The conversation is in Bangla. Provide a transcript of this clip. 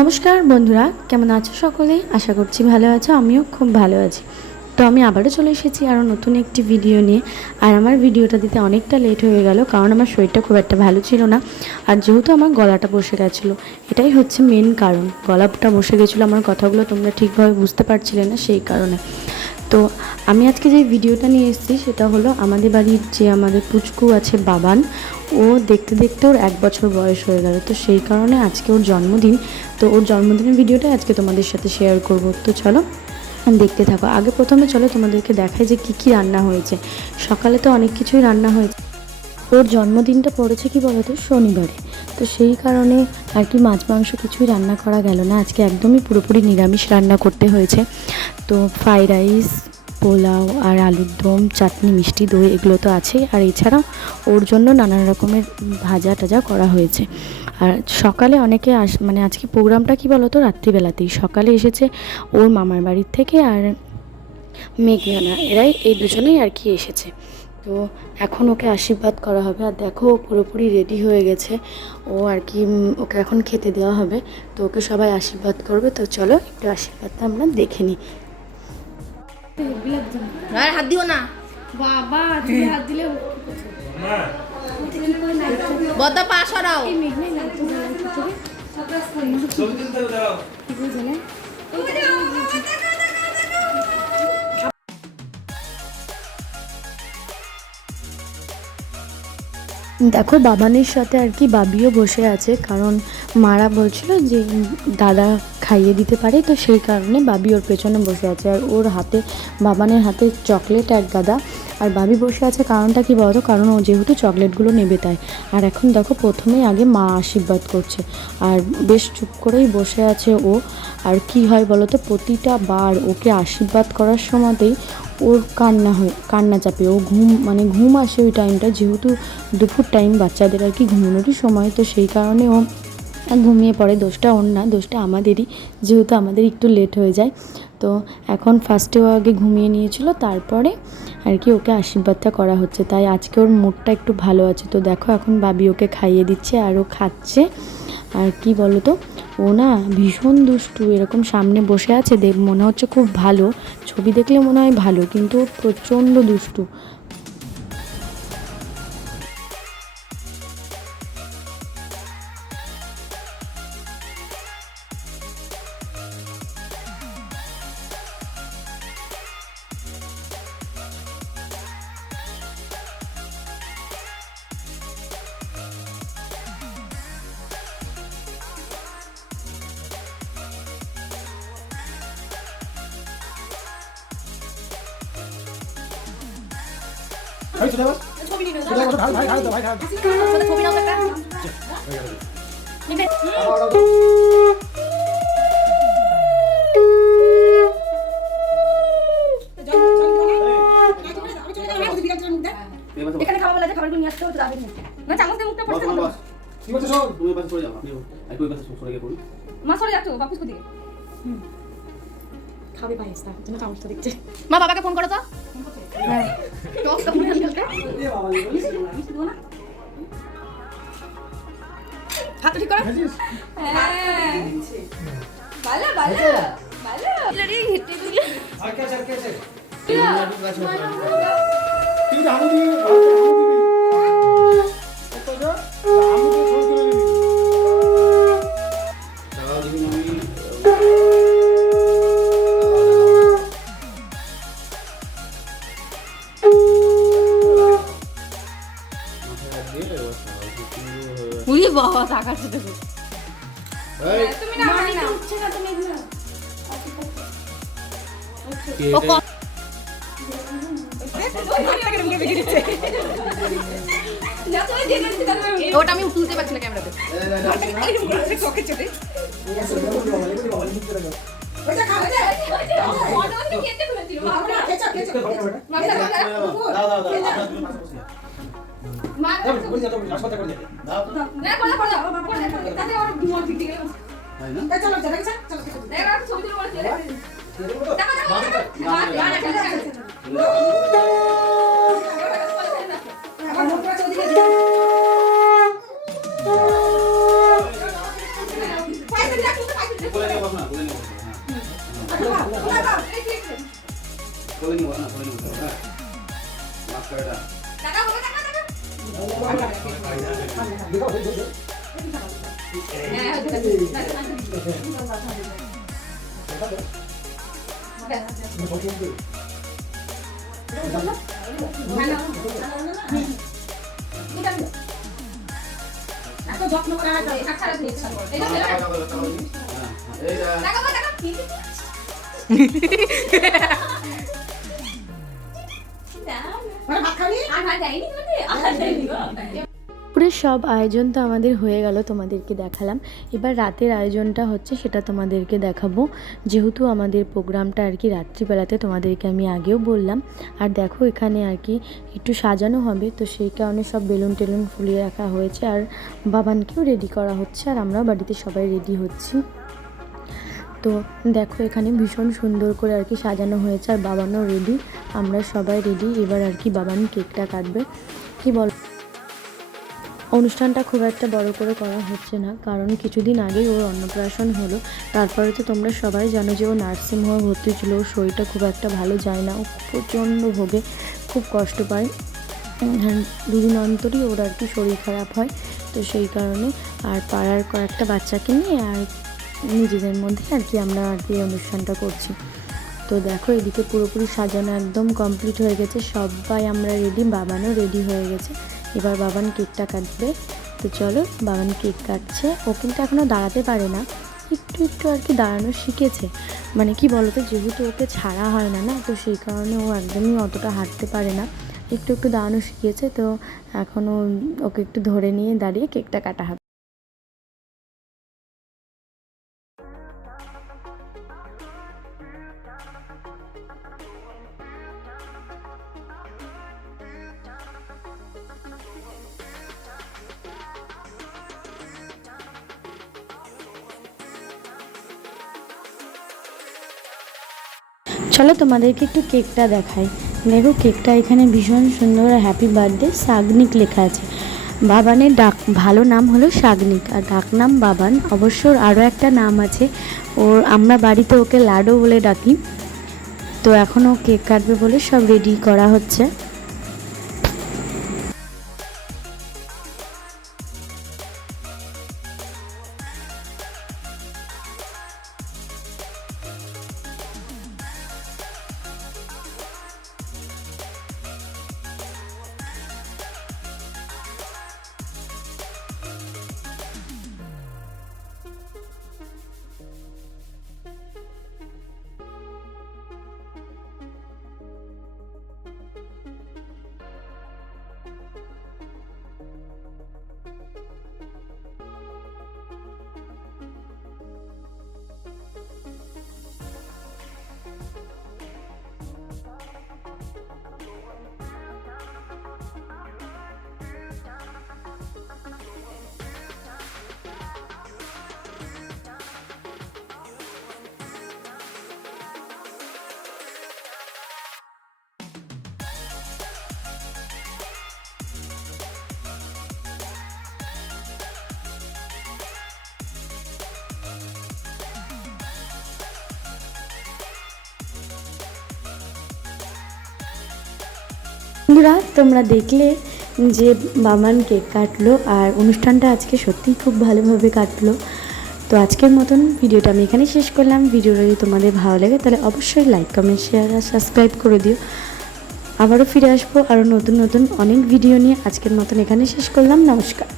নমস্কার বন্ধুরা, কেমন আছো সকলে? আশা করছি ভালো আছো, আমিও খুব ভালো আছি। তো আমি আবারও চলে এসেছি আরও নতুন একটি ভিডিও নিয়ে। আর আমার ভিডিওটা দিতে অনেকটা লেট হয়ে গেল, কারণ আমার শরীরটা খুব একটা ভালো ছিল না। আর যেহেতু আমার গলাটা বসে গেছিল, এটাই হচ্ছে মেন কারণ। গলাটা বসে গেছিল আমার কথাগুলো তোমরা ঠিকভাবে বুঝতে পারছিলে না সেই কারণে। তো আমি আজকে যে ভিডিওটা নিয়ে এসেছি, সেটা হলো আমাদের বাড়ির যে আমাদের পুচকু আছে বাবান, ও দেখতে দেখতে ওর এক বছর বয়স হয়ে গেল। তো সেই কারণে আজকে ওর জন্মদিন তো ওর জন্মদিনের ভিডিওটা আজকে তোমাদের সাথে শেয়ার করব। তো চলো দেখতে থাকো। আগে প্রথমে চলো তোমাদেরকে দেখায় যে কি কি রান্না হয়েছে। সকালে তো অনেক কিছুই রান্না হয়েছে। ওর জন্মদিনটা পড়েছে কি বলো তো শনিবারে। তো সেই কারণে আর কি মাছ, মাংস কিছুই রান্না করা গেল না। আজকে একদমই পুরোপুরি নিরামিষ রান্না করতে হয়েছে। তো ফ্রাইড রাইস পোলাও আর আলুর দম, চাটনি, মিষ্টি, দই, এগুলো তো আছেই। আর এছাড়াও ওর জন্য নানান রকমের ভাজা টাজা করা হয়েছে। আর সকালে অনেকে আস মানে আজকে প্রোগ্রামটা কি বলতো? রাত্রিবেলাতেই। সকালে এসেছে ওর মামার বাড়ির থেকে আর মেঘনানা। এরাই এই দুজনেই আর কি এসেছে। তো এখন ওকে আশীর্বাদ করা হবে। আর দেখো, ও পুরোপুরি রেডি হয়ে গেছে। ও আর কি ওকে এখন খেতে দেওয়া হবে। তো ওকে সবাই আশীর্বাদ করবে। তো চলো একটু আশীর্বাদটা আমরা দেখে নিই। আর হাত দিও না। বাবা তুমি হাত দিলে বদ্দা পা সরাও। দেখো বাবানের সাথে আর কি বাবিও বসে আছে কারণ মারা বলছিল যে দাদা খাইয়ে দিতে পারে, তো সেই কারণে বাবি ওর পেছনে বসে আছে। আর ওর হাতে, বাবানের হাতে চকলেট এক গাদা। আর বাবি বসে আছে কারণটা কি বলতো? কারণ ও যেহেতু চকলেটগুলো নেবে তাই। আর এখন দেখো প্রথমেই আগে মা আশীর্বাদ করছে। আর বেশ চুপ করেই বসে আছে ও। আর কি হয় বলতো? প্রতিটা বার ওকে আশীর্বাদ করার সময়তেই ওর কান্না হয়, কান্না চাপে। ও ঘুম মানে ঘুম আসে ওই টাইমটা যেহেতু দুপুর টাইম বাচ্চাদের আর কি ঘুমানোরই সময়, তো সেই কারণে ও ঘুমিয়ে পড়ে, দোষটা ওর না, দোষটা আমাদেরই, যেহেতু আমাদের একটু লেট হয়ে যায়। তো এখন ফার্স্টে ও আগে ঘুমিয়ে নিয়েছিল, তারপরে আর কি ওকে আশীর্বাদটা করা হচ্ছে। তাই আজকে ওর মুডটা একটু ভালো আছে। তো দেখো এখন বাবি ওকে খাইয়ে দিচ্ছে আর ও খাচ্ছে। আর কি বলো তো ও না ভীষণ দুষ্টু, এরকম সামনে বসে আছে, দেখ মনে হচ্ছে খুব ভালো। ছবি দেখলে মনে হয় ভালো, কিন্তু প্রচণ্ড দুষ্টু। ভাই চলে যাস ভাই ভাই ভাই ভাই ছবি নাও একটা। এখানে খাবার বলে খাবারগুলো নিয়ে আসতে হতো তাদের না চামচ দিয়ে মুখটা পড়তে হতো কি করছিস শোন তুমি পাশে সরে যাও আপনি একটু পাশে সরে গিয়ে পড়ুন মা সরে যাচ্ছ বাপুস কোদিকে খাবে পায়েস তার জন্য চামচটা দেখছে মা বাবাকে ফোন করো তো হ্যাঁ মনে হয় হাত ঠিক করো হ্যাঁ ভালো ভালো ভালো হেঁটে দিলে উড়ি বাবা তাকাচ্ছে দেখো এই। তুমি না আমি না। উঠছে না তুমি? ওটা আমি তুলতে পারছি না ক্যামেরাতে। দাও। যাবে বলি যা। তো হাসপাতাল করে দে দাও তো তাই না ছবি কোলে নিয়ে সব আয়োজন তো আমাদের হয়ে গেল, তোমাদেরকে দেখালাম। এবার রাতের আয়োজনটা হচ্ছে সেটা তোমাদেরকে দেখাবো। যেহেতু আমাদের প্রোগ্রামটা আর কি রাত্রিবেলাতে তোমাদেরকে আমি আগেও বললাম। আর দেখো এখানে আর কি একটু সাজানো হবে, তো সেই কারণে সব বেলুন টেলুন ফুলিয়ে রাখা হয়েছে। আর বাবানকেও রেডি করা হচ্ছে আর আমরাও বাড়িতে সবাই রেডি হচ্ছি। তো দেখো এখানে ভীষণ সুন্দর করে আর কি সাজানো হয়েছে আর বাবানও রেডি আমরা সবাই রেডি এবার আর কি বাবান কেকটা কাটবে। কি বল অনুষ্ঠানটা খুব একটা বড় করে করা হচ্ছে না, কারণ কিছুদিন আগেই ওর অন্নপ্রাশন হলো। তারপরে তো তোমরা সবাই জানো যে ও নার্সিং নার্সিংহোমে ভর্তি ছিল, ওর শরীরটা খুব একটা ভালো যায় না। ও প্রচণ্ড ভোগে, খুব কষ্ট পায়। দুদিন অন্তরই ওর আর কি শরীর খারাপ হয়, তো সেই কারণে আর পাড়ার কয়েকটা বাচ্চাকে নিয়ে আর নিজেদের মধ্যে আর কি আমরা আর কি অনুষ্ঠানটা করছি। তো দেখো, এদিকে পুরোপুরি সাজানো একদম কমপ্লিট হয়ে গেছে, সবাই আমরা রেডি বাবানও রেডি হয়ে গেছে। এবার বাবান কেকটা কাটবে। তো চলো, বাবান কেক কাটছে। ও কিন্তু এখনও দাঁড়াতে পারে না। একটু একটু আর কি দাঁড়ানো শিখেছে। মানে কি বলতো, যেহেতু ওকে ছাড়া হয় না না? তো সেই কারণে ও একদমই অতটা হাঁটতে পারে না। একটু একটু দাঁড়ানো শিখিয়েছে তো এখনও ওকে একটু ধরে নিয়ে দাঁড়িয়ে কেকটা কাটা হবে। চলো তোমাদেরকে একটু কেকটা দেখাই। দেখো কেকটা এখানে ভীষণ সুন্দর হ্যাপি বার্থডে সাগনিক লেখা আছে। বাবানের ডাক, ভালো নাম হলো সাগনিক আর ডাক নাম বাবান। অবশ্য আরও একটা নাম আছে। ওর, আমরা বাড়িতে ওকে লাডো বলে ডাকি। তো এখন ও কেক কাটবে বলে সব রেডি করা হচ্ছে। বন্ধুরা, তোমরা দেখলে যে বামান কেক কাটলো আর অনুষ্ঠানটা আজকে সত্যিই খুব ভালোভাবে কাটলো। তো আজকের মতন ভিডিওটা আমি এখানেই শেষ করলাম। ভিডিওটা যদি তোমাদের ভালো লাগে, তাহলে অবশ্যই লাইক কমেন্ট শেয়ার আর সাবস্ক্রাইব করে দিও। আবারও ফিরে আসব আরও নতুন নতুন অনেক ভিডিও নিয়ে। আজকের মতন এখানে শেষ করলাম। নমস্কার।